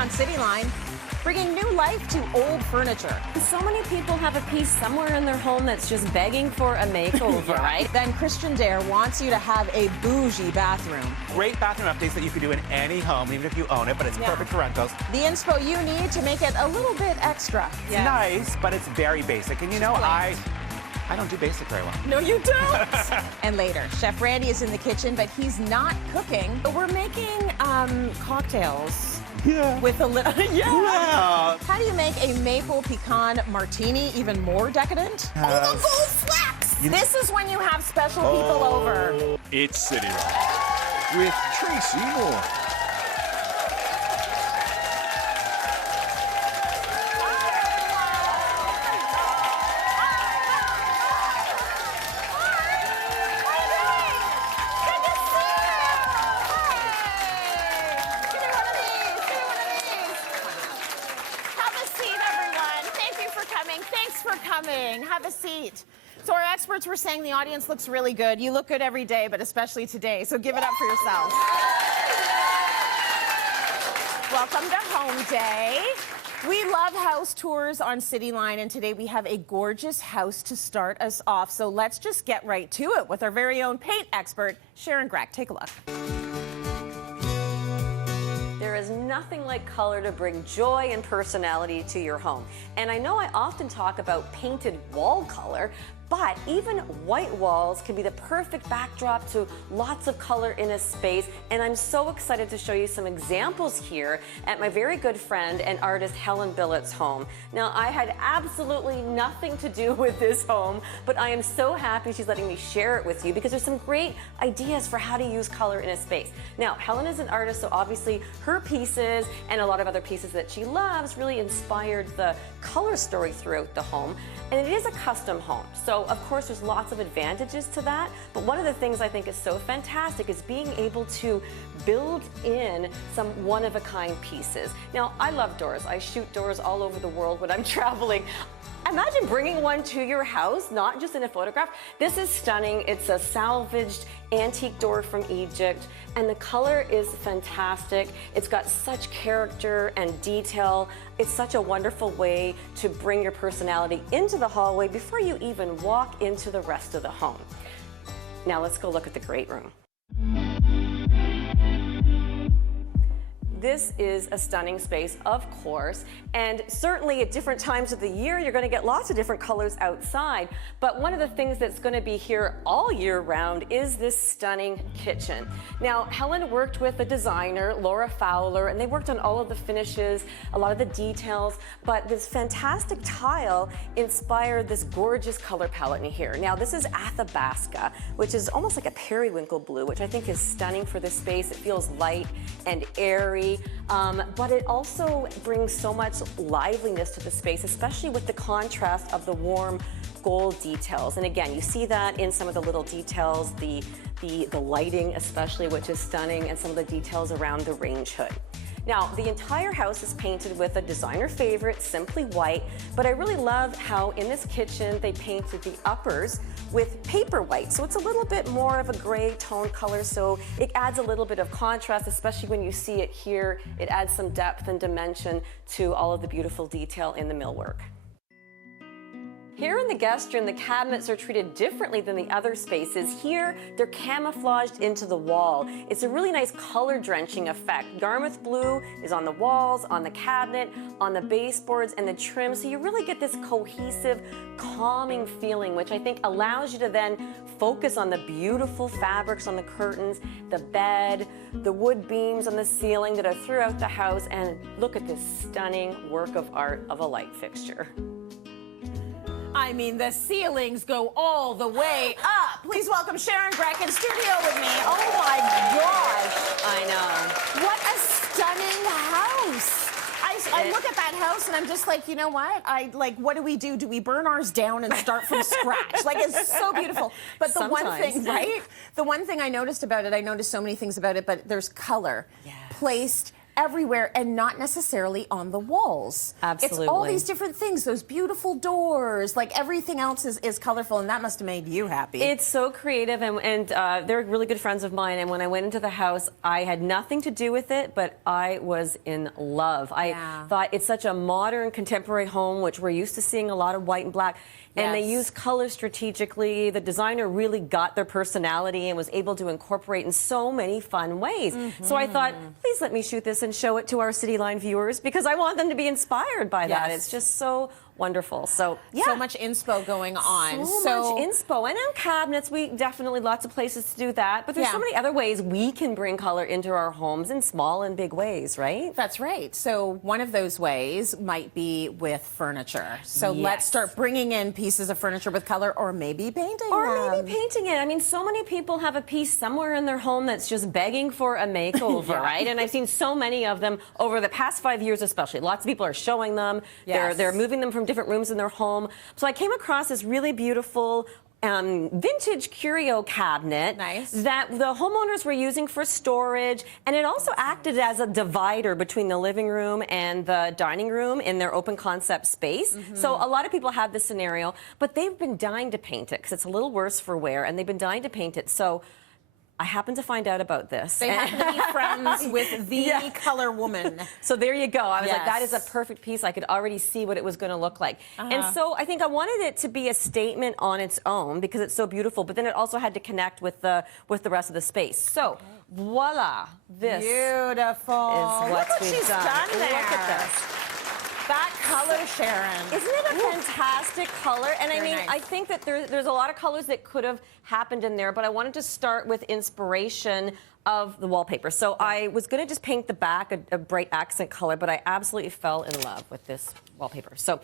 on Cityline, bringing new life to old furniture. So many people have a piece somewhere in their home that's just begging for a makeover, right? Then Christian Dare wants you to have a bougie bathroom. Great bathroom updates that you can do in any home, even if you own it, but it's perfect for rentals. The inspo you need to make it a little bit extra. It's nice, but it's very basic. And you know, I don't do basic very well. No, you don't. And later, Chef Randy is in the kitchen, but he's not cooking. But we're making cocktails. Yeah. With a little, Yeah. How do you make a maple pecan martini even more decadent? Oh, the gold flax! This is when you have special people over. It's Cityline with Tracy Moore. Thanks for coming. Have a seat. So our experts were saying the audience looks really good. You look good every day, but especially today. So give it up for yourselves. Welcome to Home Day. We love house tours on Cityline, and today we have a gorgeous house to start us off. So let's just get right to it with our very own paint expert, Sharon Grech. Take a look. There is nothing like color to bring joy and personality to your home. And I know I often talk about painted wall color, but even white walls can be the perfect backdrop to lots of color in a space. And I'm so excited to show you some examples here at my very good friend and artist Helen Billett's home. Now, I had absolutely nothing to do with this home, but I am so happy she's letting me share it with you because there's some great ideas for how to use color in a space. Now, Helen is an artist, so obviously her pieces and a lot of other pieces that she loves really inspired the color story throughout the home. And it is a custom home, so of course there's lots of advantages to that, but one of the things I think is so fantastic is being able to build in some one-of-a-kind pieces. Now, I love doors. I shoot doors all over the world when I'm traveling. Imagine bringing one to your house, not just in a photograph. This is stunning. It's a salvaged antique door from Egypt, and the color is fantastic. It's got such character and detail. It's such a wonderful way to bring your personality into the hallway before you even walk into the rest of the home. Now let's go look at the great room. This is a stunning space, of course, and certainly at different times of the year, you're going to get lots of different colors outside. But one of the things that's going to be here all year round is this stunning kitchen. Now, Helen worked with a designer, Laura Fowler, and they worked on all of the finishes, a lot of the details, but this fantastic tile inspired this gorgeous color palette in here. Now, this is Athabasca, which is almost like a periwinkle blue, which I think is stunning for this space. It feels light and airy. But it also brings so much liveliness to the space, especially with the contrast of the warm gold details. And again, you see that in some of the little details, the lighting especially, which is stunning, and some of the details around the range hood. Now, the entire house is painted with a designer favorite, simply white, but I really love how in this kitchen they painted the uppers with paper white. So it's a little bit more of a gray tone color, so it adds a little bit of contrast, especially when you see it here. It adds some depth and dimension to all of the beautiful detail in the millwork. Here in the guest room, the cabinets are treated differently than the other spaces. Here, they're camouflaged into the wall. It's a really nice color drenching effect. Yarmouth blue is on the walls, on the cabinet, on the baseboards, and the trim, so you really get this cohesive, calming feeling, which I think allows you to then focus on the beautiful fabrics on the curtains, the bed, the wood beams on the ceiling that are throughout the house, and look at this stunning work of art of a light fixture. I mean, the ceilings go all the way up. Please welcome Sharon Grech in studio with me. Oh my gosh. I know. What a stunning house. I look at that house and I'm just like, you know what? What do we do? Do we burn ours down and start from scratch? Like, it's so beautiful. But the one thing, right? The one thing I noticed about it, I noticed so many things about it, but there's color placed everywhere and not necessarily on the walls. Absolutely. It's all these different things, those beautiful doors, like everything else is colorful, and that must have made you happy. It's so creative, and they're really good friends of mine, and when I went into the house, I had nothing to do with it, but I was in love. I thought it's such a modern, contemporary home, which we're used to seeing a lot of white and black. And they use color strategically. The designer really got their personality and was able to incorporate in so many fun ways. So I thought, please let me shoot this and show it to our Cityline viewers because I want them to be inspired by that. It's just so wonderful. So yeah. So much inspo going on. So much inspo. And on cabinets, we definitely lots of places to do that. But there's so many other ways we can bring color into our homes in small and big ways, right? That's right. So one of those ways might be with furniture. So let's start bringing in pieces of furniture with color, or maybe painting Or maybe painting it. I mean, so many people have a piece somewhere in their home that's just begging for a makeover, right? And I've seen so many of them over the past 5 years especially. Lots of people are showing them. They're moving them from different rooms in their home. So I came across this really beautiful vintage curio cabinet that the homeowners were using for storage, and it also acted as a divider between the living room and the dining room in their open concept space. So a lot of people have this scenario, but they've been dying to paint it because it's a little worse for wear, and they've been dying to paint it. So I happened to find out about this. They happen to be friends with the color woman. So there you go. I was like, that is a perfect piece. I could already see what it was going to look like. And so I think I wanted it to be a statement on its own because it's so beautiful, but then it also had to connect with the rest of the space. So voila, this beautiful is what she's done there. Look at this. That color, Sharon. Isn't it a fantastic color? And I mean, I think that there's a lot of colors that could have happened in there, but I wanted to start with inspiration of the wallpaper. So I was going to just paint the back a bright accent color, but I absolutely fell in love with this wallpaper. So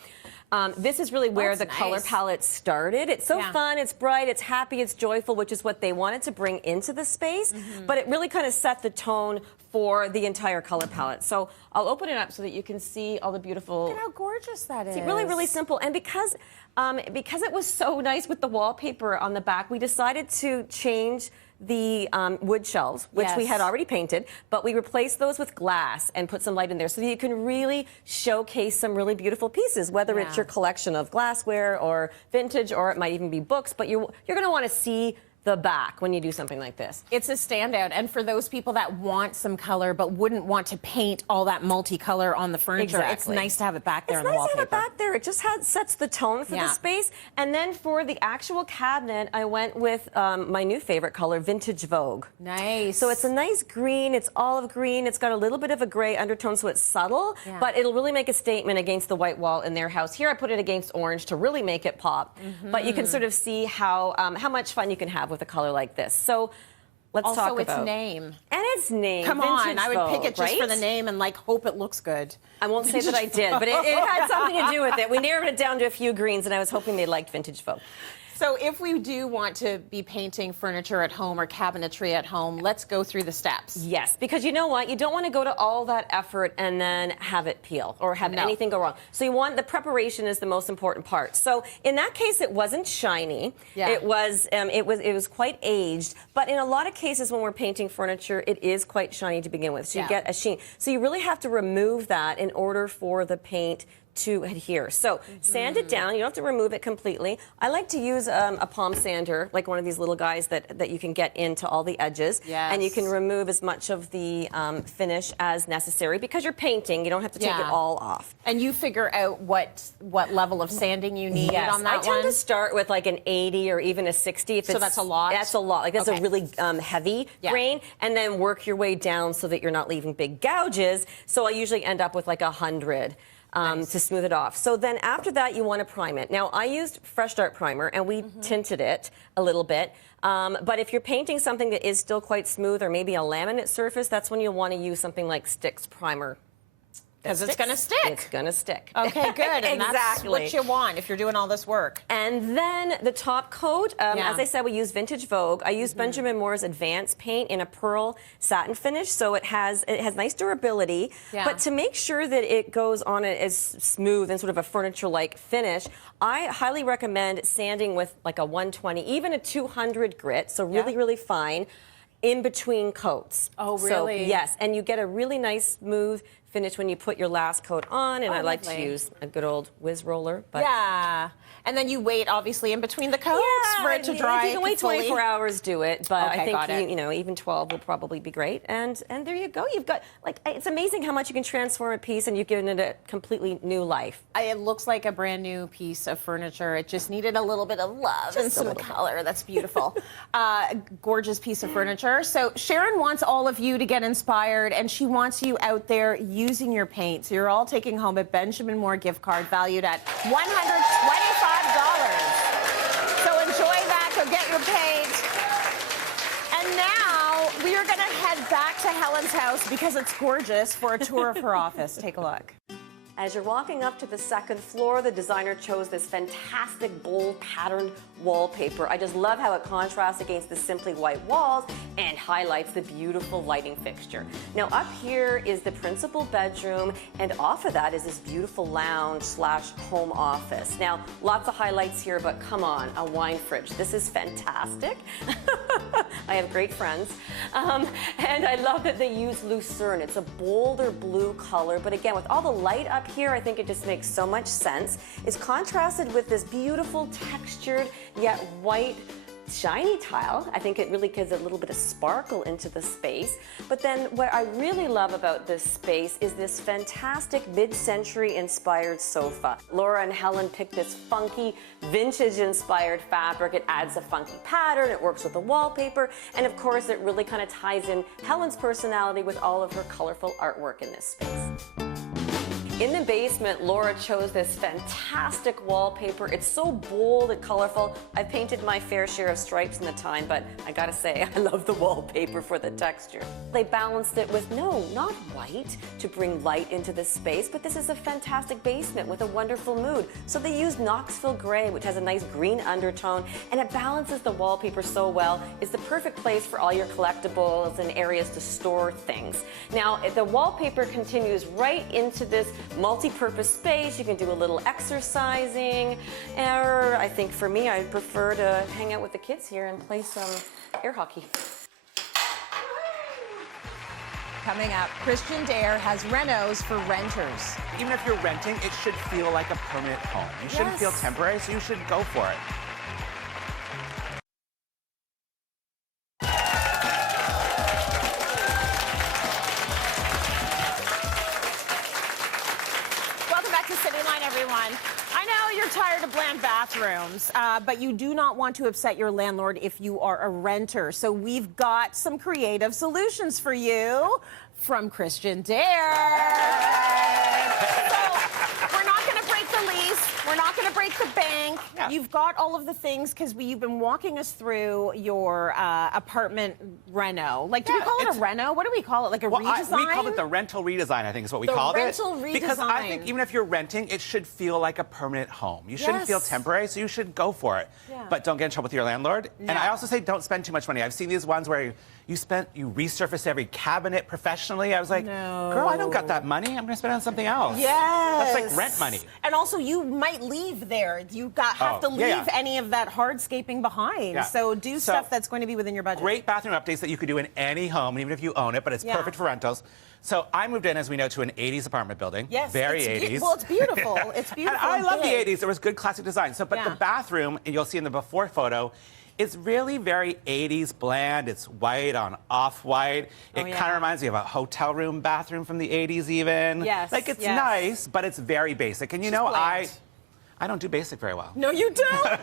this is really where the color palette started. It's so fun, it's bright, it's happy, it's joyful, which is what they wanted to bring into the space, but it really kind of set the tone for the entire color palette. So I'll open it up so that you can see all the beautiful... Look at how gorgeous that is. It's really, really simple. And because it was so nice with the wallpaper on the back, we decided to change the wood shelves, which we had already painted, but we replaced those with glass and put some light in there so that you can really showcase some really beautiful pieces, whether it's your collection of glassware or vintage, or it might even be books, but you're going to want to see the back when you do something like this. It's a standout, and for those people that want some color but wouldn't want to paint all that multicolor on the furniture, it's nice to have it back there on the wallpaper. It's nice to have it back there. It just sets the tone for the space. And then for the actual cabinet, I went with my new favorite color, Vintage Vogue. Nice. So it's a nice green. It's olive green. It's got a little bit of a gray undertone, so it's subtle, but it'll really make a statement against the white wall in their house. Here I put it against orange to really make it pop. But you can sort of see how much fun you can have with a color like this. So let's talk about its name. And its name. Come on, I would Vogue, pick it just for the name and like hope it looks good. I won't say that I did, but it had something to do with it. We narrowed it down to a few greens, and I was hoping they liked Vintage Vogue. So if we do want to be painting furniture at home or cabinetry at home, let's go through the steps. Yes, because you know what? You don't want to go to all that effort and then have it peel or have anything go wrong. So you want the preparation is the most important part. So in that case, it wasn't shiny. It was quite aged. But in a lot of cases when we're painting furniture, it is quite shiny to begin with. So you get a sheen. So you really have to remove that in order for the paint to adhere. So sand it down. You don't have to remove it completely. I like to use a palm sander, like one of these little guys that you can get into all the edges. And you can remove as much of the finish as necessary because you're painting. You don't have to take it all off. And you figure out what level of sanding you need on that one? I tend to start with like an 80 or even a 60. So that's a lot? That's a lot. Like that's a really heavy grain. And then work your way down so that you're not leaving big gouges. So I usually end up with like 100. To smooth it off. So then after that, you want to prime it. Now, I used Fresh Start Primer, and we tinted it a little bit. But if you're painting something that is still quite smooth, or maybe a laminate surface, that's when you'll want to use something like Stix Primer. Because it's going to stick. It's going to stick. Okay, good. And that's what you want if you're doing all this work. And then the top coat, as I said, we use Vintage Vogue. I use Benjamin Moore's Advanced Paint in a pearl satin finish, so it has nice durability. But to make sure that it goes on as smooth and sort of a furniture-like finish, I highly recommend sanding with like a 120, even a 200 grit, so really, really fine. in between coats. Oh, So, really? yes, and you get a really nice smooth finish when you put your last coat on, and I like to lovely. use a good old whiz roller. But Yeah. And then you wait, obviously, in between the coats for it to dry. If you can wait fully. 24 hours, do it. But Okay, I got it. think you know even 12 will probably be great. And there you go. You've got like it's amazing how much you can transform a piece, and you've given it a completely new life. It looks like a brand new piece of furniture. It just needed a little bit of love and some color. That's beautiful. Gorgeous piece of furniture. So Sharon wants all of you to get inspired, and she wants you out there using your paint. So you're all taking home a Benjamin Moore gift card valued at $125. So enjoy that. Go get your paint. And now we are going to head back to Helen's house because it's gorgeous for a tour of her office. Take a look. As you're walking up to the second floor, the designer chose this fantastic bold patterned wallpaper. I just love how it contrasts against the simply white walls and highlights the beautiful lighting fixture. Now up here is the principal bedroom, and off of that is this beautiful lounge slash home office. Now lots of highlights here, but come on, a wine fridge. This is fantastic. I have great friends. And I love that they use lucerne. It's a bolder blue color, but again, with all the light up here, I think it just makes so much sense. It's contrasted with this beautiful textured yet white shiny tile. I think it really gives a little bit of sparkle into the space. But then what I really love about this space is this fantastic mid-century inspired sofa. Laura and Helen picked this funky vintage inspired fabric. It adds a funky pattern, it works with the wallpaper, and of course it really kind of ties in Helen's personality with all of her colorful artwork in this space. In the basement, Laura chose this fantastic wallpaper. It's so bold and colorful. I've painted my fair share of stripes in the time, but I gotta say, I love the wallpaper for the texture. They balanced it with, no, not white, to bring light into the space, but this is a fantastic basement with a wonderful mood. So they used Knoxville gray, which has a nice green undertone, and it balances the wallpaper so well. It's the perfect place for all your collectibles and areas to store things. Now, the wallpaper continues right into this multi-purpose space. You can do a little exercising, or I think for me, I'd prefer to hang out with the kids here and play some air hockey. Coming up, Christian Dare has renos for renters. Even if you're renting, it should feel like a permanent home. You shouldn't feel temporary, so you should go for it. Welcome back to Cityline, everyone. I know you're tired of bland bathrooms, but you do not want to upset your landlord if you are a renter. So we've got some creative solutions for you from Christian Dare. So we're not going to break the lease. We're not going to break the bank. Yeah. You've got all of the things because you've been walking us through your apartment reno. Like, do we call it a reno? What do we call it? Like a redesign? We call it the rental redesign, I think is what we called it. The rental redesign. Because I think even if you're renting, it should feel like a permanent home. You shouldn't feel temporary, so you should go for it. Yeah. But don't get in trouble with your landlord. No. And I also say don't spend too much money. I've seen these ones where you resurface every cabinet professionally. I was like, girl, I don't got that money. I'm going to spend it on something else. Yes. That's like rent money. And also, you might leave there. You have to leave any of that hardscaping behind. Yeah. So do stuff that's going to be within your budget. Great bathroom updates that you could do in any home, even if you own it, but it's perfect for rentals. So I moved in, as we know, to an 80s apartment building. Yes. Very 80s. Well, it's beautiful. It's beautiful. And I love the big. 80s. There was good classic design. So, but the bathroom, and you'll see in the before photo, is really very 80s bland. It's white on off-white. It kind of reminds me of a hotel room bathroom from the 80s even. Yes. Like, it's nice, but it's very basic. And you know, bland. I don't do basic very well. No, you don't.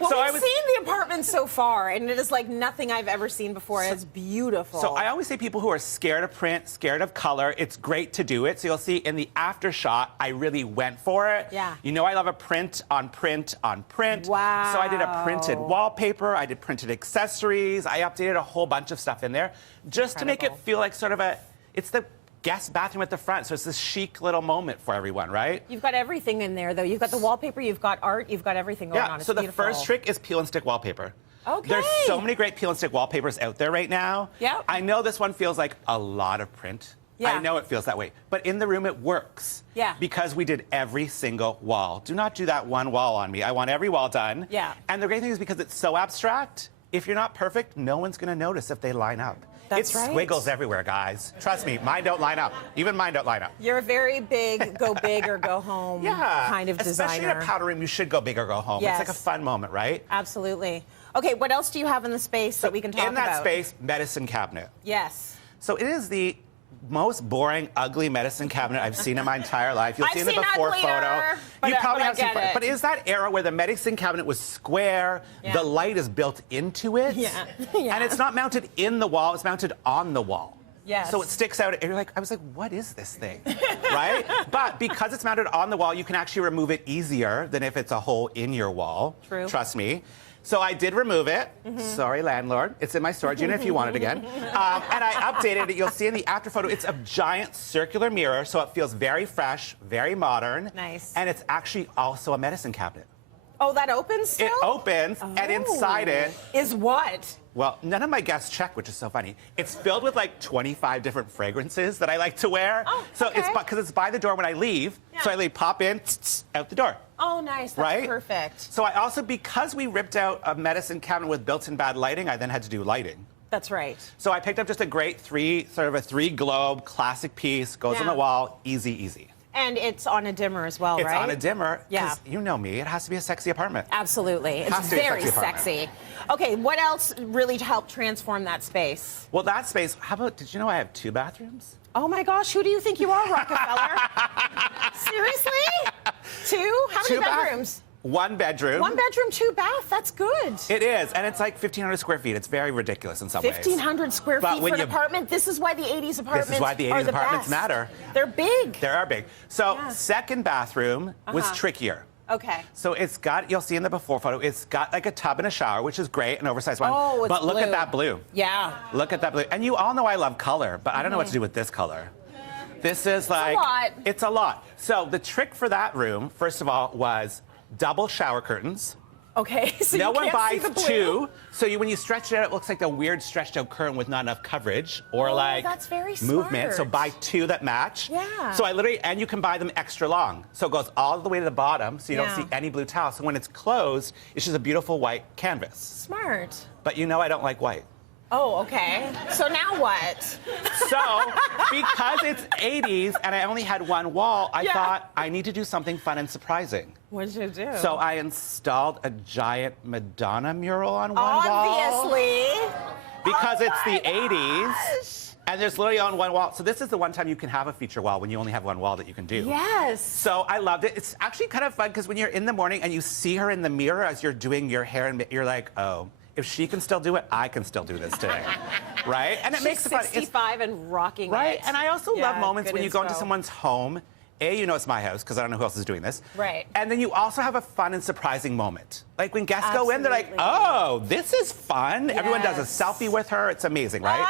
Well, So we've seen the apartment so far, and it is like nothing I've ever seen before. It's beautiful. So I always say people who are scared of print, scared of color, it's great to do it. So you'll see in the after shot, I really went for it. Yeah. You know I love a print on print on print. Wow. So I did a printed wallpaper, I did printed accessories, I updated a whole bunch of stuff in there just to make it feel like sort of it's the guest bathroom at the front, so it's this chic little moment for everyone, right? You've got everything in there, though. You've got the wallpaper, you've got art, you've got everything going on. It's so the beautiful. first trick is peel and stick wallpaper. Okay. There's so many great peel and stick wallpapers out there right now. Yep. I know this one feels like a lot of print. Yeah. I know it feels that way. But in the room, it works. Yeah. Because we did every single wall. Do not do that one wall on me. I want every wall done. Yeah. And the great thing is because it's so abstract, if you're not perfect, no one's going to notice if they line up. That's It's right. squiggles everywhere, guys. Trust me, mine don't line up. Even mine don't line up. You're a very big, go big or go home kind of designer. Especially in a powder room, you should go big or go home. Yes. It's like a fun moment, right? Absolutely. Okay, what else do you have in the space that we can talk about? In that space, medicine cabinet. Yes. So it is the most boring, ugly medicine cabinet I've seen in my entire life. You'll see in the before photo. You probably have some fun. But it is that era where the medicine cabinet was square, the light is built into it, and it's not mounted in the wall, it's mounted on the wall. Yes. So it sticks out, and you're like, I was like, what is this thing? Right? But because it's mounted on the wall, you can actually remove it easier than if it's a hole in your wall. True. Trust me. So I did remove it. Sorry, landlord. It's in my storage unit if you want it again. And I updated it. You'll see in the after photo, it's a giant circular mirror, so it feels very fresh, very modern. Nice. And it's actually also a medicine cabinet. Oh, that opens still? It opens, and inside it is what? Well, none of my guests check, which is so funny. It's filled with like 25 different fragrances that I like to wear. Oh, so okay. it's because it's by the door when I leave. So I leave, pop in, out the door. Oh, nice. That's right? perfect. So I also, because we ripped out a medicine cabinet with built-in bad lighting, I then had to do lighting. That's right. So I picked up just a great three globe classic piece, goes on the wall, easy, easy. And it's on a dimmer as well, It's right? on a dimmer, Yeah. because you know me, it has to be a sexy apartment. Absolutely. It's Has to be a very sexy apartment. sexy. Okay, what else really helped transform that space? Well, that space, how about, did you know I have 2 bathrooms? Oh my gosh, who do you think you are, Rockefeller? Seriously? 2? How many 2 bath- bedrooms? 1 bedroom. 1 bedroom, 2 bath. That's good. It is, and it's like 1,500 square feet. It's very ridiculous in some ways. 1,500 square But feet when for an you- apartment. This is why the 80s apartments This is why the are 80s apartments best. matter. They're big. They are big. So second bathroom was trickier. Okay. So it's got, you'll see in the before photo, it's got like a tub and a shower, which is great, an oversized one. Oh, it's but look blue. at that blue. Yeah. Look at that blue. And you all know I love color, but I don't know what to do with this color. This is like... a lot. It's a lot. So the trick for that room, first of all, was double shower curtains. Okay, so No you one can't see buys the blue. 2, so when you stretch it out, it looks like a weird stretched out curtain with not enough coverage or like that's very movement. So smart. buy 2 that match. Yeah. So I literally, and you can buy them extra long. So it goes all the way to the bottom, so you don't see any blue towel. So when it's closed, it's just a beautiful white canvas. Smart. But you know I don't like white. Oh, okay. So now what? So, because it's 80s and I only had 1 wall, I thought I need to do something fun and surprising. What did you do? So I installed a giant Madonna mural on one wall. Obviously. Because it's the 80s, and there's literally on 1 wall. So this is the one time you can have a feature wall when you only have 1 wall that you can do. Yes. So I loved it. It's actually kind of fun because when you're in the morning and you see her in the mirror as you're doing your hair, and you're like, oh, if she can still do it, I can still do this today. Right? And it She's makes it fun. 65 and rocking Right? it. And I also love moments good when you go into inspo. someone's home. You know it's my house because I don't know who else is doing this. Right. And then you also have a fun and surprising moment. Like when guests go in, they're like, oh, this is fun. Everyone does a selfie with her. It's amazing, right?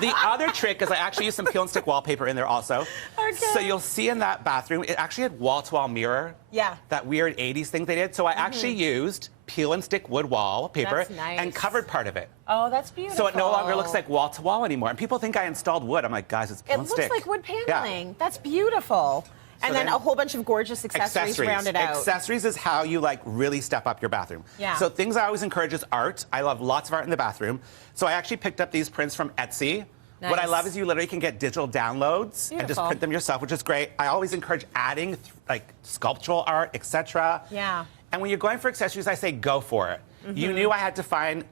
The other trick is I actually used some peel and stick wallpaper in there also. Okay. So you'll see in that bathroom, it actually had wall-to-wall mirror. Yeah. That weird 80s thing they did. So I actually used peel and stick wood wallpaper That's nice. and covered part of it. Oh, that's beautiful. So it no longer looks like wall-to-wall anymore. And people think I installed wood. I'm like, guys, it's peel It and looks stick. like wood paneling. Yeah. That's beautiful. And then a whole bunch of gorgeous accessories rounded out. Accessories is how you like really step up your bathroom. Yeah. So things I always encourage is art. I love lots of art in the bathroom. So I actually picked up these prints from Etsy. Nice. What I love is you literally can get digital downloads and just Beautiful. print them yourself, which is great. I always encourage adding like sculptural art, etc. Yeah. And when you're going for accessories, I say go for it. You knew I had to find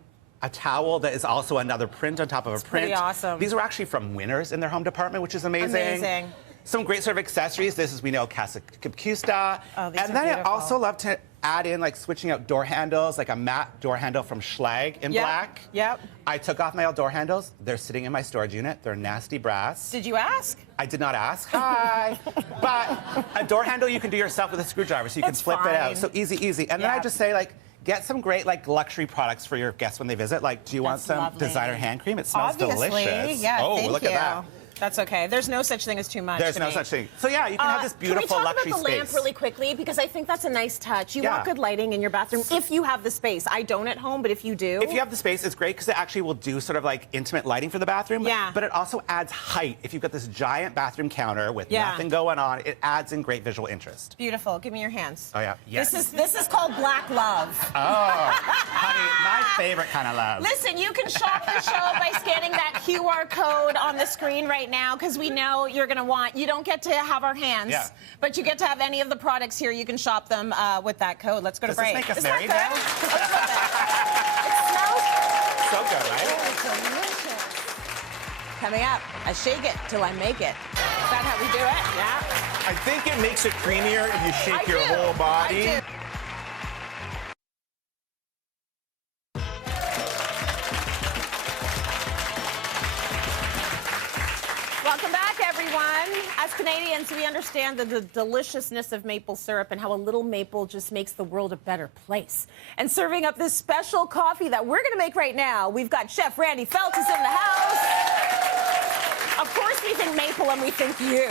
a towel that is also another print on top of a print. pretty awesome. These were actually from winners in their home department, which is amazing. Amazing. Some great sort of accessories. This is, we know, Casa Capusta. Oh, these and are then I beautiful. also love to add in, like, switching out door handles, like a matte door handle from Schlag in black. Yep. I took off my old door handles. They're sitting in my storage unit. They're nasty brass. Did you ask? I did not ask. Hi. But a door handle you can do yourself with a screwdriver, so you It's can flip it out. fine. So easy, easy. And then I just say, like, get some great, like, luxury products for your guests when they visit. Like, do you want That's some lovely. designer hand cream? It smells Obviously. delicious. Yeah, oh, thank look you. at that. That's okay. There's no such thing as too much. There's no such thing. So yeah, you can have this beautiful luxury Can we talk about the lamp space. really quickly? Because I think that's a nice touch. You want good lighting in your bathroom if you have the space. I don't at home, but if you do. If you have the space, it's great because it actually will do sort of like intimate lighting for the bathroom. Yeah. But it also adds height. If you've got this giant bathroom counter with nothing going on, it adds in great visual interest. Beautiful. Give me your hands. Oh yeah. Yes. This is called black love. Oh, honey, my favorite kind of love. Listen, you can shop the show by scanning that QR code on the screen right now because we know you're going to want, you don't get to have our hands, but you get to have any of the products here. You can shop them with that code. Let's go to break. Does this make us Isn't married that now? good? It smells So good, right? delicious. Coming up, I shake it till I make it. Is that how we do it? Yeah. I think it makes it creamier if you shake your whole body. I do. Welcome back, everyone. As Canadians, we understand the deliciousness of maple syrup and how a little maple just makes the world a better place. And serving up this special coffee that we're going to make right now, we've got Chef Randy Feltis in the house. Of course, we think maple and we think you.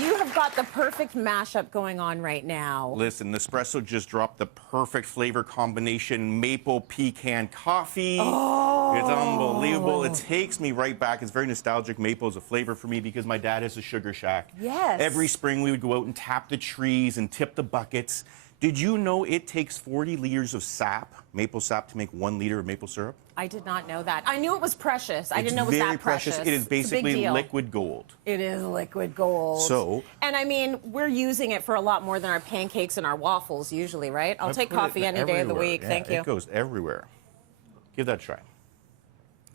You have got the perfect mashup going on right now. Listen, Nespresso just dropped the perfect flavor combination, maple pecan coffee. Oh. It's unbelievable. It takes me right back. It's very nostalgic. Maple is a flavor for me because my dad has a sugar shack. Yes. Every spring we would go out and tap the trees and tip the buckets. Did you know it takes 40 liters of sap, maple sap, to make 1 liter of maple syrup? I did not know that. I knew it was precious. I didn't know it was very that precious. It is basically liquid gold. It is liquid gold. So, and I mean, we're using it for a lot more than our pancakes and our waffles usually, right? I'll take coffee any day of the week. Yeah, Thank you. It goes everywhere. Give that a try.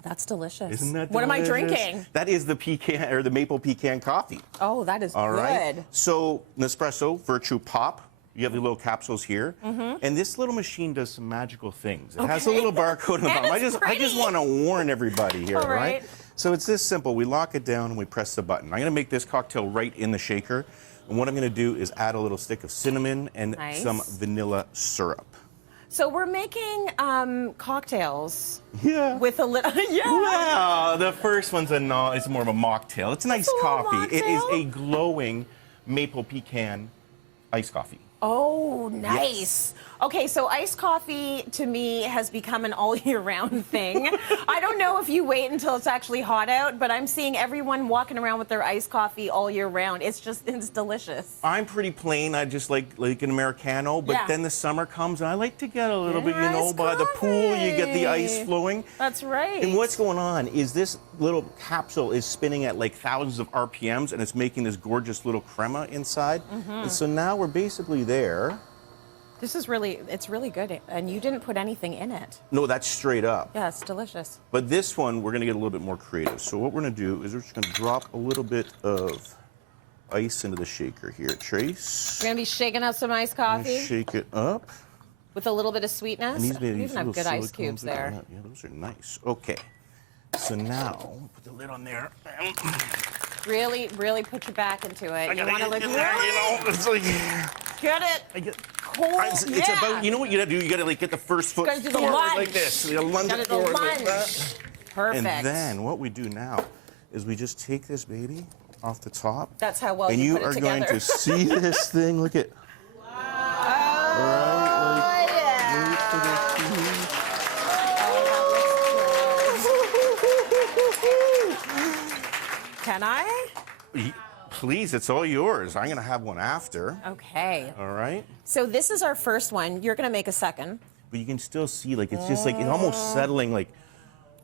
That's delicious. Isn't that delicious? What am I drinking? That is the pecan or the maple pecan coffee. Oh, that is All good. right. So Nespresso Virtue Pop. You have the little capsules here, and this little machine does some magical things. It has a little barcode on the bottom. I just want to warn everybody here, right? So it's this simple. We lock it down and we press the button. I'm going to make this cocktail right in the shaker, and what I'm going to do is add a little stick of cinnamon and some vanilla syrup. So we're making cocktails. Yeah. With a little. Yeah. Well, the first one's it's more of a mocktail. It's a nice coffee. It is a glowing maple pecan iced coffee. Oh, nice. Yes. Okay, so iced coffee to me has become an all year round thing. I don't know if you wait until it's actually hot out, but I'm seeing everyone walking around with their iced coffee all year round. It's delicious. I'm pretty plain. I just like an Americano, but then the summer comes and I like to get a little bit, by the pool, you get the ice flowing. That's right. And what's going on is this little capsule is spinning at like thousands of RPMs and it's making this gorgeous little crema inside. And so now we're basically there. This is it's really good. And you didn't put anything in it. No, that's straight up. Yeah, it's delicious. But this one, we're going to get a little bit more creative. So what we're going to do is we're just going to drop a little bit of ice into the shaker here, Trace. We're going to be shaking up some iced coffee. Shake it up. With a little bit of sweetness. And You even have good ice cubes there. Yeah, those are nice. Okay. So now, put the lid on there. Really, really put your back into it. You want to look it's like, get it. Cool. It's about, you know what you gotta do? You gotta like get the first foot do the forward lunge. like this. You gotta lunge it forward like that. Perfect. And then what we do now is we just take this baby off the top. That's how well and you you put it together. are going to see this thing. Look at. Can I? Please, it's all yours. I'm going to have one after. Okay. All right? So this is our first one. You're going to make a second. But you can still see, like, it's just like, it's almost settling, like.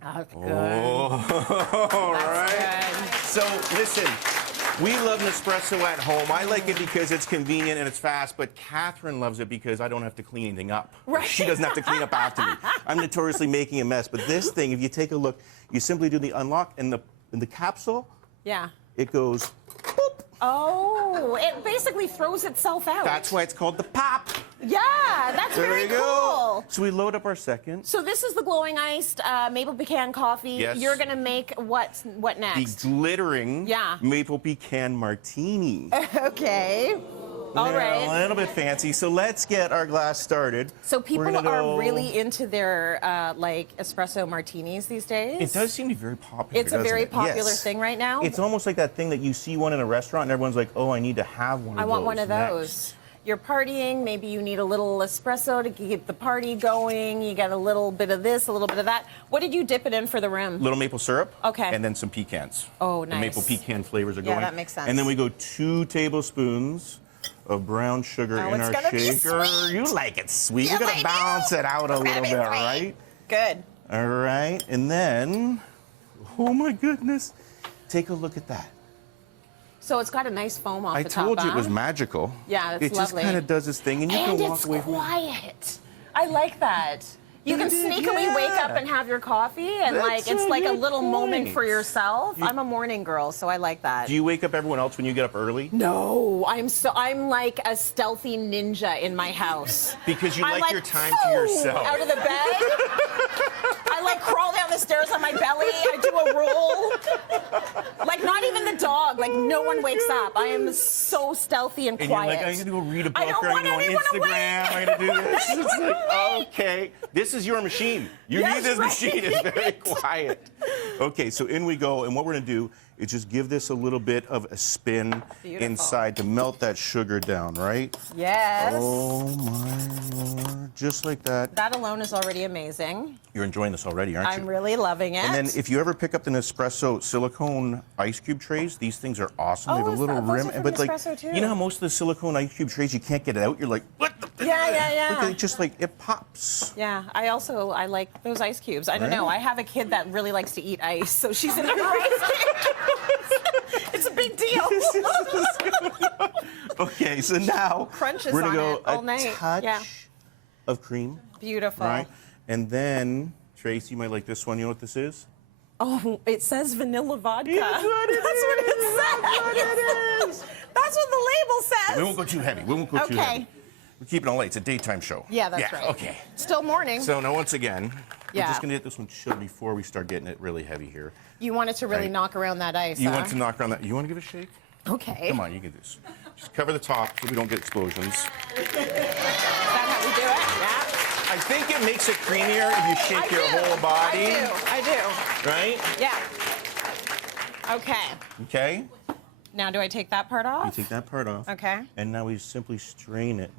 That's good. Oh, all right. Good. So, listen, we love Nespresso at home. I like it because it's convenient and it's fast, but Catherine loves it because I don't have to clean anything up. Right. She doesn't have to clean up after me. I'm notoriously making a mess, but this thing, if you take a look, you simply do the unlock and the capsule. Yeah. It goes. Boop. Oh, it basically throws itself out. That's why it's called the pop. Yeah, that's There very you go. cool. So we load up our second. So this is the glowing iced maple pecan coffee. Yes. You're gonna make what next? The glittering maple pecan martini. Okay. All right. A little bit fancy. So let's get our glass started. So people are really into their like espresso martinis these days. It does seem to be very popular. It's a very popular Yes. thing right now. It's almost like that thing that you see one in a restaurant and everyone's like, oh, I need to have one of those. I want one of next. those. You're partying, maybe you need a little espresso to keep the party going. You get a little bit of this, a little bit of that. What did you dip it in for the rim? Little maple syrup. Okay. And then some pecans. Oh, The nice. maple pecan flavors are Yeah, going. that makes sense. And then we go 2 tablespoons of brown sugar Oh, in it's our gonna be shaker. sweet. You like it sweet. Yes, We're going I to do. balance it out a It's little gonna be bit, sweet. right? Good. All right. And then, oh my goodness, take a look at that. So it's got a nice foam off I the top. told you it huh? was magical. Yeah, it's It just lovely. kind of does its thing, and you can walk it's away from it. quiet. I like that. You can It is, sneakily wake yeah. up and have your coffee, and That's like it's a like a good little moment point. for yourself. I'm a morning girl, so I like that. Do you wake up everyone else when you get up early? No, I'm like a stealthy ninja in my house. Because you I'm like your time to yourself. Out of the bed. I like crawl down the stairs on my belly. I do a roll. Like not even the dog. Like no one wakes up. I am so stealthy and And quiet. you're like, I'm going to go read a book, I don't or I'm want going to go anyone on Instagram, I'm going to do this. It's like, okay, this is your machine. You Yes, need this right. machine. It's very quiet. Okay, so in we go, and what we're going to do is just give this a little bit of a spin Beautiful. inside to melt that sugar down, right? Yes. Oh, my Lord. Just like that. That alone is already amazing. You're enjoying this already, aren't you? I'm really loving it. And then if you ever pick up the Nespresso silicone ice cube trays, these things are awesome. They Oh, have a is little that- those rim. are from But like, Nespresso, too. you know how most of the silicone ice cube trays, you can't get it out? You're like, what the? Yeah. Look, it just like, it pops. Yeah, I like those ice cubes. I don't Right? know. I have a kid that really likes to eat ice, so she's in her ice cubes. It's a big deal. Okay, so now Crunches we're on gonna go it all a night. touch Yeah. of cream, Beautiful. right? And then, Tracy, you might like this one. You know what this is? Oh, it says vanilla vodka. That's what it That's what it says. That's what it is. That's what the label says. We won't go too heavy. We won't go too Okay. heavy. We're keeping it light. It's a daytime show. Yeah, that's right. Okay. Still morning. So now, once again, Yeah. we're just gonna get this one chilled before we start getting it really heavy here. You want it to really Right. knock around that ice, You huh? want to knock around that? You want to give it a shake? Okay. Come on, you can do this. Just cover the top so we don't get explosions. Is that how we do it? I think it makes it creamier if you Yeah. shake your whole body. I do. Right? Yeah. Okay. Okay? Now, do I take that part off? You take that part off. Okay. And now we simply strain it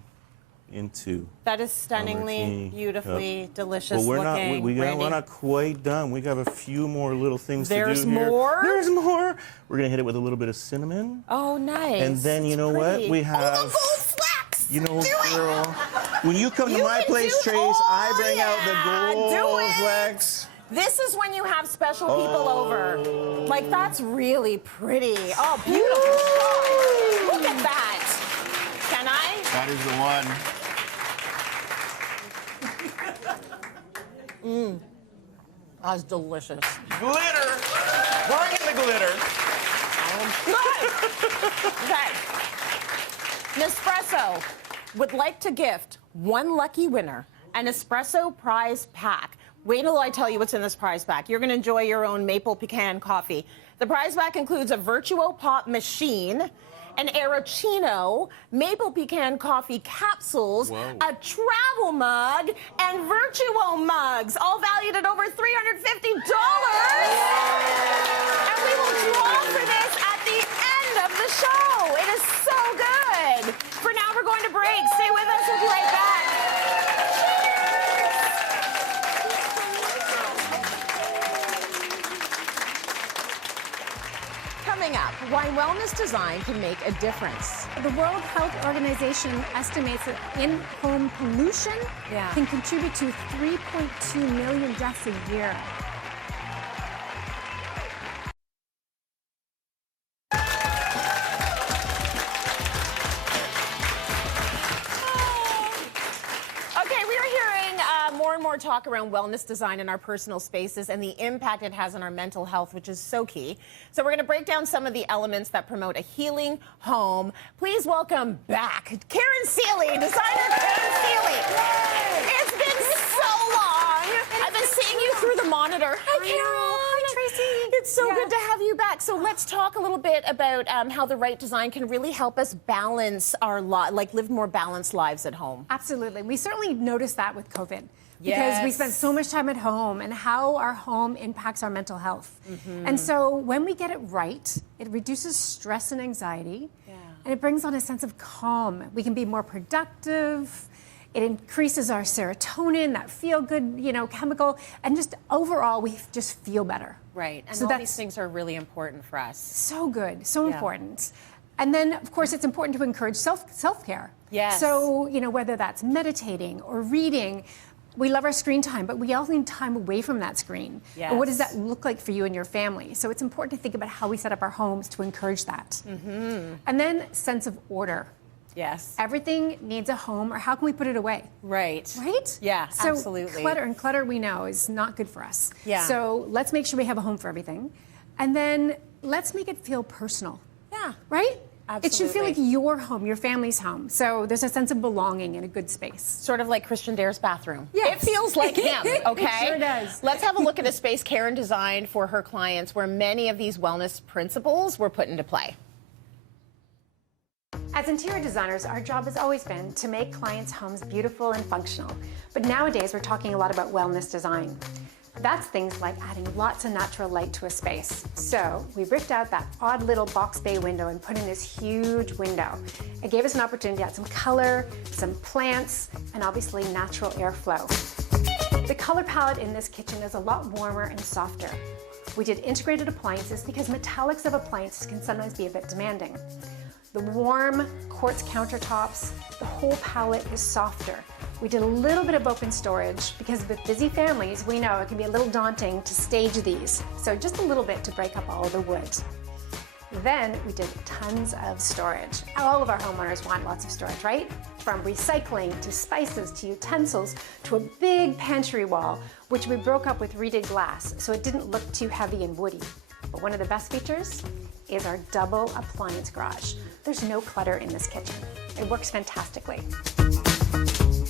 into. That is stunningly, martini beautifully, cup. delicious Well, we're looking. not. Randy. We're not quite done. We got a few more little things There's to do here. more? There's more. We're gonna hit it with a little bit of cinnamon. Oh, nice. And then you It's know what? pretty. We have. Oh, the gold flecks. You know, Do it. girl, when you come to You my can place, do- Trace, I Oh, bring out yeah. the Do gold it. flex. This is when you have special people Oh. over. Like, that's really pretty. Oh, beautiful shot. Look at that. Can I? That is the one. That's delicious. Glitter. Bring in the glitter. Okay. Nespresso would like to gift one lucky winner an espresso prize pack. Wait until I tell you what's in this prize pack. You're going to enjoy your own maple pecan coffee. The prize pack includes a Virtuo Pop machine, an Arrowcino, maple pecan coffee capsules, a travel mug, and Virtuo mugs, all valued at over $350. And we will draw for this at the end of the show. It is so good. For now, we're going to break. Stay with us. We'll be right back. Coming up, why wellness design can make a difference. The World Health Organization estimates that in-home pollution can contribute to 3.2 million deaths a year. Okay, we are hearing more and more talk around wellness design in our personal spaces and the impact it has on our mental health, which is so key. So we're going to break down some of the elements that promote a healing home. Please welcome back Karen Seeley, designer Karen Seeley. It's been so long. I've been seeing you through the monitor. Hi, Karen. Hi, Tracy. It's so good to have you back. So let's talk a little bit about how the right design can really help us balance our live more balanced lives at home. Absolutely. We certainly noticed that with COVID. Because we spent so much time at home and how our home impacts our mental health. And so when we get it right, it reduces stress and anxiety, and it brings on a sense of calm. We can be more productive. It increases our serotonin, that feel-good, chemical, and just overall, we just feel better. Right, and so all these things are really important for us. So good, so important. And then, of course, it's important to encourage self-care. Yes. So, whether that's meditating or reading, we love our screen time, but we also need time away from that screen. Yes. And what does that look like for you and your family? So it's important to think about how we set up our homes to encourage that. And then sense of order. Yes. Everything needs a home, or how can we put it away? Right. Right? Yeah, so absolutely. Clutter we know is not good for us. Yeah. So let's make sure we have a home for everything. And then let's make it feel personal. Yeah. Right? Absolutely. It should feel like your home, your family's home. So there's a sense of belonging in a good space. Sort of like Christian Dare's bathroom. Yes. It feels like him, okay? It sure does. Let's have a look at a space Karen designed for her clients where many of these wellness principles were put into play. As interior designers, our job has always been to make clients' homes beautiful and functional. But nowadays, we're talking a lot about wellness design. That's things like adding lots of natural light to a space. So we ripped out that odd little box bay window and put in this huge window. It gave us an opportunity to add some color, some plants, and obviously natural airflow. The color palette in this kitchen is a lot warmer and softer. We did integrated appliances because metallics of appliances can sometimes be a bit demanding. The warm quartz countertops, the whole palette is softer. We did a little bit of open storage because with busy families, we know it can be a little daunting to stage these. So just a little bit to break up all the wood. Then we did tons of storage. All of our homeowners want lots of storage, right? From recycling to spices to utensils to a big pantry wall, which we broke up with reeded glass so it didn't look too heavy and woody. But one of the best features is our double appliance garage. There's no clutter in this kitchen. It works fantastically.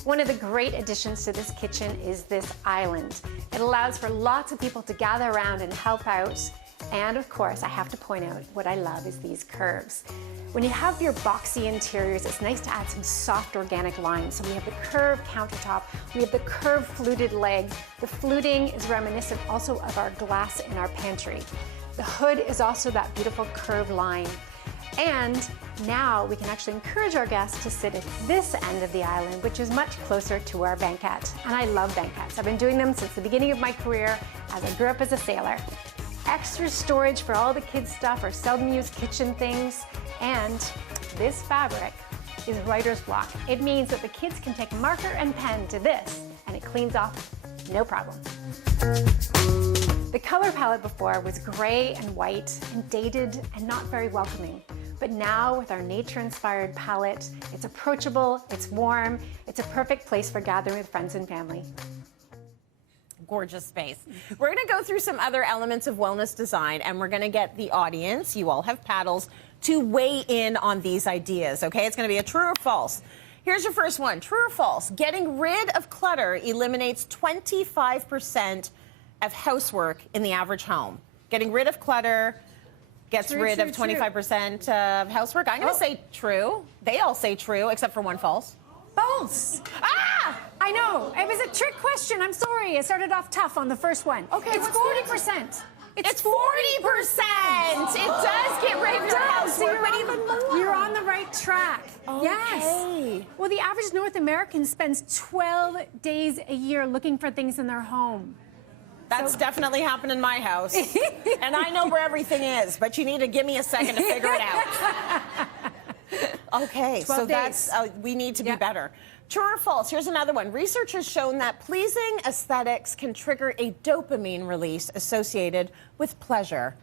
One of the great additions to this kitchen is this island. It allows for lots of people to gather around and help out. And of course, I have to point out what I love is these curves. When you have your boxy interiors, it's nice to add some soft organic lines. So we have the curved countertop, we have the curved fluted leg. The fluting is reminiscent also of our glass in our pantry. The hood is also that beautiful curved line. And now we can actually encourage our guests to sit at this end of the island, which is much closer to our banquette. And I love banquettes. I've been doing them since the beginning of my career as I grew up as a sailor. Extra storage for all the kids' stuff or seldom used kitchen things. And this fabric is writer's block. It means that the kids can take marker and pen to this and it cleans off no problem. The color palette before was gray and white and dated and not very welcoming. But now with our nature-inspired palette, it's approachable, it's warm, it's a perfect place for gathering with friends and family. Gorgeous space. We're going to go through some other elements of wellness design, and we're going to get the audience, you all have paddles, to weigh in on these ideas, okay? It's going to be a true or false. Here's your first one. True or false? Getting rid of clutter eliminates 25% of housework in the average home. Getting rid of clutter gets rid of 25% of housework. I'm going to say true. They all say true, except for one false. False. Ah! I know. It was a trick question. I'm sorry. It started off tough on the first one. Okay, it's 40%. It's 40%. It does get rid of your housework, but even more. You're on the right track. Okay. Yes. Well, the average North American spends 12 days a year looking for things in their home. That's definitely happened in my house. And I know where everything is, but you need to give me a second to figure it out. Okay, so that's, we need to be better. True or false? Here's another one. Research has shown that pleasing aesthetics can trigger a dopamine release associated with pleasure.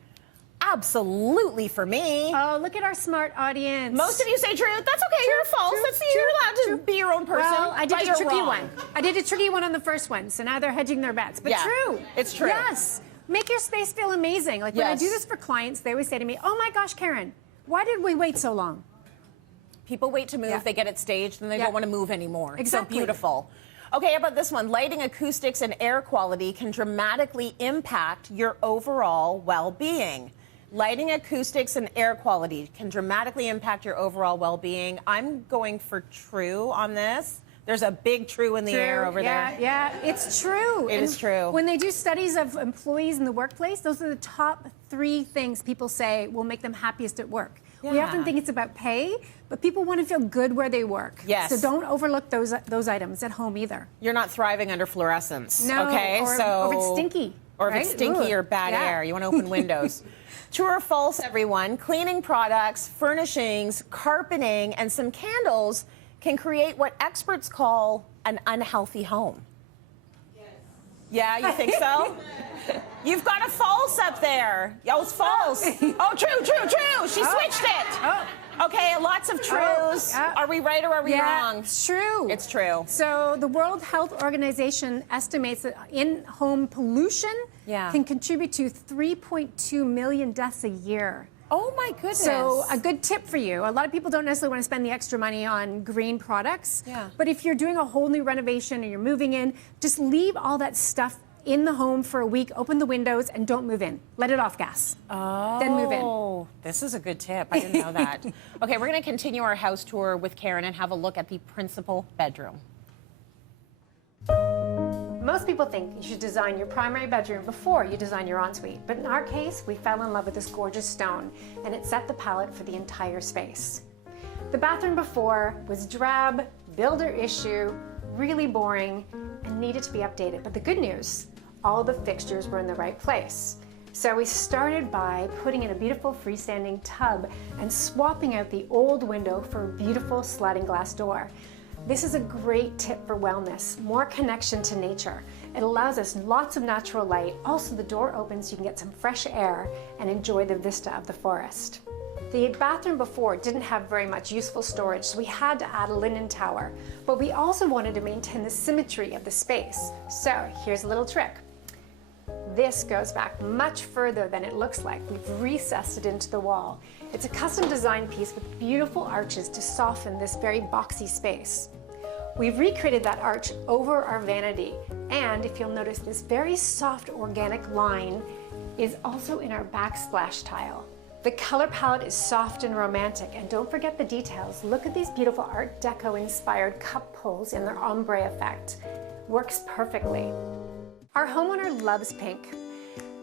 Absolutely for me. Oh, look at our smart audience. Most of you say true. That's okay. You're false. You're allowed to be your own person. Well, I did a tricky wrong. one. I did a tricky one on the first one, so now they're hedging their bets. But true. It's true. Yes. Make your space feel amazing. Like when I do this for clients, they always say to me, oh my gosh, Karen, why did we wait so long? People wait to move, they get it staged, and they don't want to move anymore. Exactly. So beautiful. Okay, how about this one? Lighting, acoustics, and air quality can dramatically impact your overall well-being. Lighting, acoustics, and air quality can dramatically impact your overall well-being. I'm going for true on this. There's a big true in the air over there. Yeah, it's true. It is true. When they do studies of employees in the workplace, those are the top 3 things people say will make them happiest at work. Yeah. We often think it's about pay, but people want to feel good where they work. Yes. So don't overlook those items at home either. You're not thriving under fluorescence. No, okay? or if it's stinky. Or if right? it's stinky or bad air. You want to open windows. True or false, everyone? Cleaning products, furnishings, carpeting, and some candles can create what experts call an unhealthy home. Yes. Yeah, you think so? You've got a false up there. Oh, it's false. Oh, true. She switched it. Oh. Okay, lots of truths. Are we right or are we wrong? It's true. It's true. So the World Health Organization estimates that in-home pollution can contribute to 3.2 million deaths a year. Oh my goodness. So a good tip for you, a lot of people don't necessarily want to spend the extra money on green products, but if you're doing a whole new renovation or you're moving in, just leave all that stuff in the home for a week, open the windows, and don't move in. Let it off gas. Then move in. Oh, this is a good tip. I didn't know that. Okay, we're going to continue our house tour with Karen and have a look at the principal bedroom. Most people think you should design your primary bedroom before you design your ensuite, but in our case, we fell in love with this gorgeous stone, and it set the palette for the entire space. The bathroom before was drab, builder issue, really boring, and needed to be updated. But the good news, all the fixtures were in the right place. So we started by putting in a beautiful freestanding tub and swapping out the old window for a beautiful sliding glass door. This is a great tip for wellness, more connection to nature. It allows us lots of natural light. Also, the door opens so you can get some fresh air and enjoy the vista of the forest. The bathroom before didn't have very much useful storage, so we had to add a linen tower. But we also wanted to maintain the symmetry of the space. So here's a little trick. This goes back much further than it looks like. We've recessed it into the wall. It's a custom design piece with beautiful arches to soften this very boxy space. We've recreated that arch over our vanity, and if you'll notice, this very soft organic line is also in our backsplash tile. The color palette is soft and romantic, and don't forget the details. Look at these beautiful Art Deco inspired cup pulls in their ombre effect. Works perfectly. Our homeowner loves pink.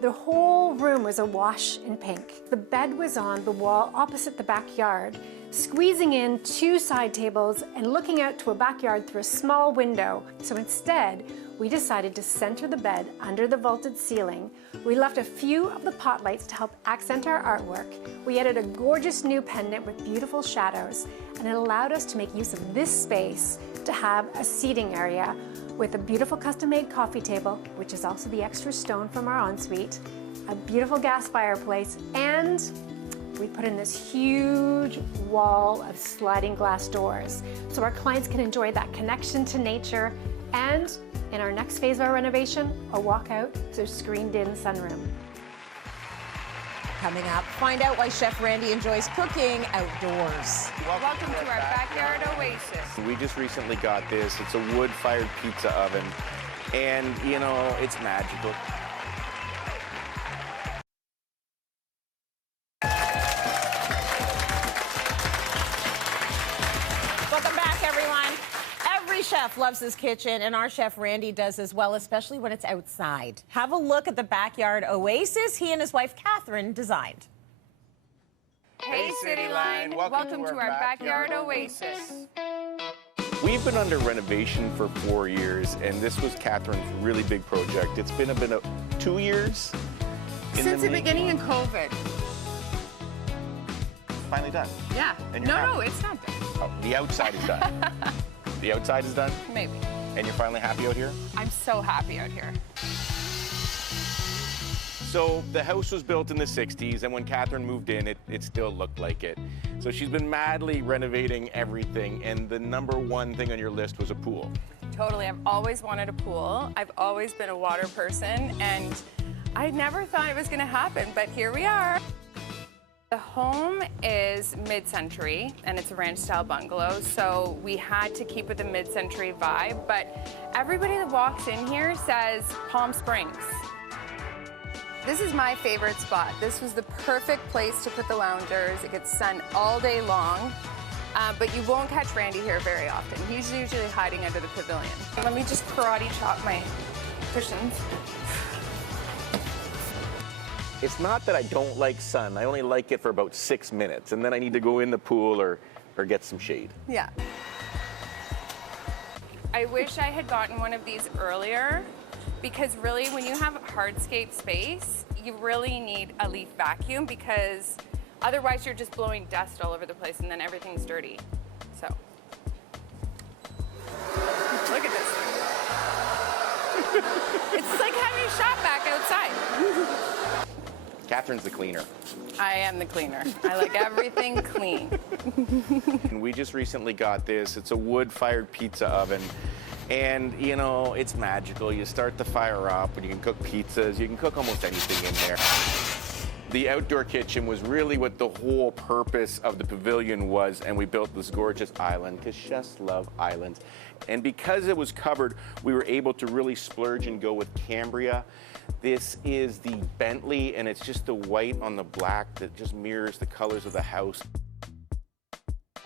The whole room was awash in pink. The bed was on the wall opposite the backyard, squeezing in 2 side tables and looking out to a backyard through a small window. So instead, we decided to center the bed under the vaulted ceiling. We left a few of the pot lights to help accent our artwork. We added a gorgeous new pendant with beautiful shadows, and it allowed us to make use of this space to have a seating area with a beautiful custom-made coffee table, which is also the extra stone from our ensuite, a beautiful gas fireplace, and we put in this huge wall of sliding glass doors so our clients can enjoy that connection to nature, and in our next phase of our renovation, a walkout to a screened-in sunroom. Coming up, find out why Chef Randy enjoys cooking outdoors. Welcome to our backyard oasis. We just recently got this. It's a wood-fired pizza oven, and you know, it's magical. Welcome back, everyone. Every chef loves his kitchen, and our chef Randy does as well, especially when it's outside. Have a look at the backyard oasis he and his wife Catherine designed. Hey, Cityline. Welcome to our backyard oasis. We've been under renovation for 4 years, and this was Catherine's really big project. It's been about 2 years. Since the beginning of COVID. Finally done. Yeah. And you're happy? No, it's not done. Oh, the outside is done. The outside is done? Maybe. And you're finally happy out here? I'm so happy out here. So the house was built in the 60s, and when Catherine moved in, it still looked like it. So she's been madly renovating everything, and the #1 thing on your list was a pool. Totally. I've always wanted a pool. I've always been a water person, and I never thought it was going to happen, but here we are. The home is mid-century, and it's a ranch-style bungalow, so we had to keep with the mid-century vibe, but everybody that walks in here says Palm Springs. This is my favorite spot. This was the perfect place to put the loungers. It gets sun all day long, but you won't catch Randy here very often. He's usually hiding under the pavilion. Let me just karate chop my cushions. It's not that I don't like sun. I only like it for about 6 minutes, and then I need to go in the pool or get some shade. Yeah. I wish I had gotten one of these earlier, because really when you have a hardscape space, you really need a leaf vacuum, because otherwise you're just blowing dust all over the place and then everything's dirty. So, look at this. It's like having a shop vac outside. Catherine's the cleaner. I am the cleaner. I like everything clean. We just recently got this. It's a wood-fired pizza oven. And, you know, it's magical. You start the fire up and you can cook pizzas. You can cook almost anything in there. The outdoor kitchen was really what the whole purpose of the pavilion was, and we built this gorgeous island because chefs love islands. And because it was covered, we were able to really splurge and go with Cambria. This is the Bentley, and it's just the white on the black that just mirrors the colors of the house.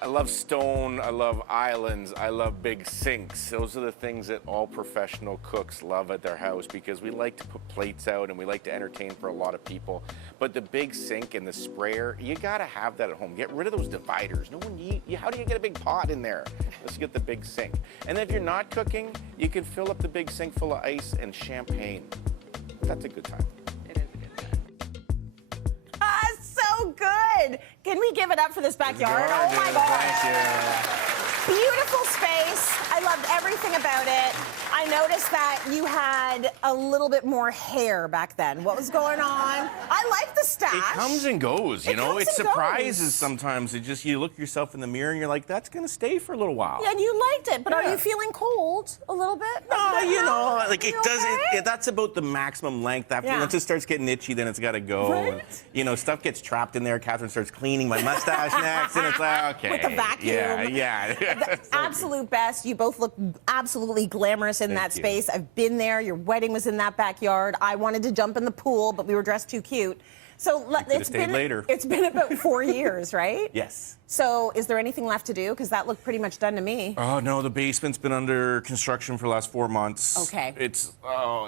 I love stone, I love islands, I love big sinks. Those are the things that all professional cooks love at their house, because we like to put plates out and we like to entertain for a lot of people. But the big sink and the sprayer, you gotta have that at home. Get rid of those dividers. No one how do you get a big pot in there? Let's get the big sink. And then if you're not cooking, you can fill up the big sink full of ice and champagne. That's a good time. It is a good time. So good. Can we give it up for this backyard? Oh my God. Thank you. Beautiful space. I loved everything about it. I noticed that you had a little bit more hair back then. What was going on? I like the stash. It comes and goes, you know. comes It and surprises goes. sometimes. It just, you look yourself in the mirror and you're like, that's gonna stay for a little while. Yeah, and you liked it, but are Yeah. you feeling cold a little bit? No, you know, like You it does. okay? That's about the maximum length. After once it starts getting itchy, then it's got to go. Right? And, you know, stuff gets trapped in there. Catherine starts cleaning my mustache next, and it's like, okay. With the vacuum. Yeah. The absolute best. You both look absolutely glamorous in that you. space. I've been there. Your wedding was in that backyard. I wanted to jump in the pool, but we were dressed too cute. So it's been later. It's been about 4 years, right? Yes. So is there anything left to do? Because that looked pretty much done to me. Oh no, the basement's been under construction for the last 4 months. Okay. It's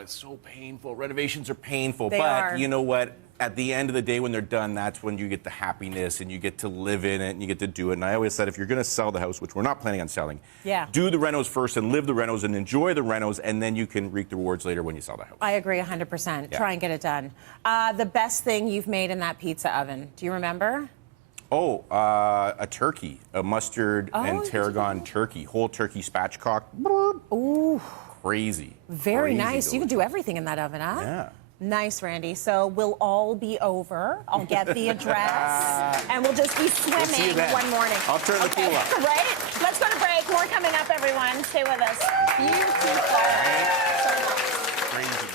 so painful. Renovations are painful, They but are. you know what? At the end of the day, when they're done, that's when you get the happiness and you get to live in it and you get to do it. And I always said, if you're going to sell the house, which we're not planning on selling, do the renos first and live the renos and enjoy the renos, and then you can reap the rewards later when you sell the house. I agree 100%. Yeah. Try and get it done. The best thing you've made in that pizza oven, do you remember? Oh, a turkey, a mustard and tarragon turkey, whole turkey spatchcock. Ooh. Crazy. Very Crazy nice. You can do everything in that oven, huh? Yeah. Nice, Randy. So we'll all be over. I'll get the address, and we'll just be see you swimming then. one morning. I'll turn the pool up. Right? Let's go to break. More coming up, everyone. Stay with us. Beautiful. Crazy.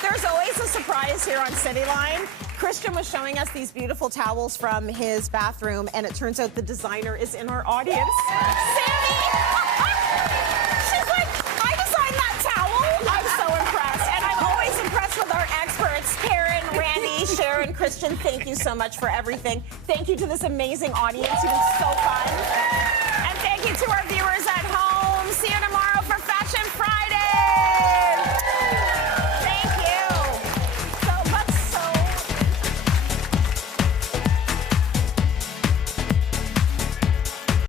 There's always a surprise here on Cityline. Christian was showing us these beautiful towels from his bathroom, and it turns out the designer is in our audience. Sammy! She's like, I designed that towel. I'm so impressed. And I'm always impressed with our experts, Karen, Randy, Sharon, Christian. Thank you so much for everything. Thank you to this amazing audience. You've been so fun.